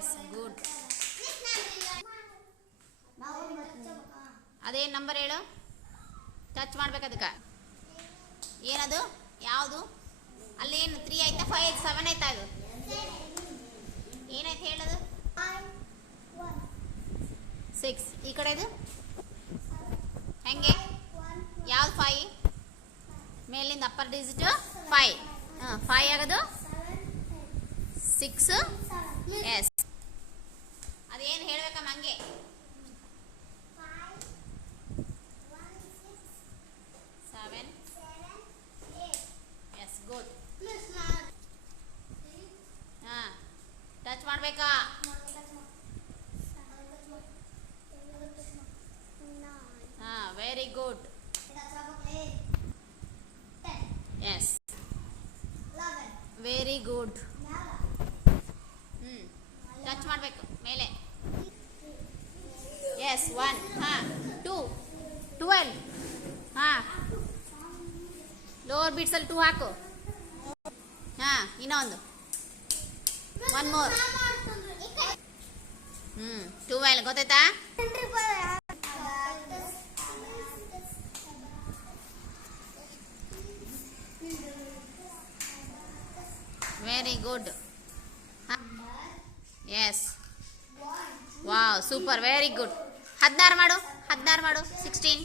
Yes good. ಅದೇನು number ಹೇಳು, touch ಮಾಡ್ಬೇಕು ಅದಕ್ಕೆ. ಏನದು, ಯಾವುದು? ಅಲ್ಲೇನು 3 ಆಯ್ತಾ 5 ಆಯ್ತು 7 ಆಯ್ತಾ? ಅದು ಏನಾಯ್ತು ಹೇಳೋದು? 6. ಈ ಕಡೆದು ಹೆಂಗೆ, ಯಾವ್ದು 5? ಮೇಲಿಂದ ಅಪ್ಪರ್ ಡಿಜಿಟ್ 5. 5 ಆಗೋದು 6. ಎಸ್, ಅದೇನು ಹೇಳ್ಬೇಕಮ್ಮ ಹಂಗೆ. 7. Yes good. ಹಾಂ, ಟಚ್ ಮಾಡಬೇಕಾ? ಹಾಂ, very good. Yes, very good. Touch ಮಾಡಬೇಕು ಮೇಲೆ. ಎಸ್ 1. ಹಾಂ, 2. 12. ಹಾಂ, ಲೋವರ್ ಬೀಟ್ಸಲ್ಲಿ 2 ಹಾಕು. ಹಾಂ, ಇನ್ನೊಂದು 1 ಮೋರ್. 12 ಗೊತ್ತಾಯ್ತಾ? Very good. Yes, wow, super, very good. 16 ಮಾಡು, 16 ಮಾಡು. 16.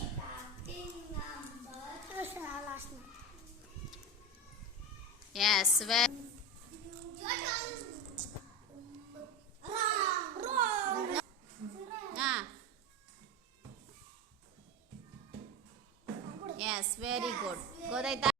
Yes, yes very good. ಗೊತ್ತಾಯ್ತಾ?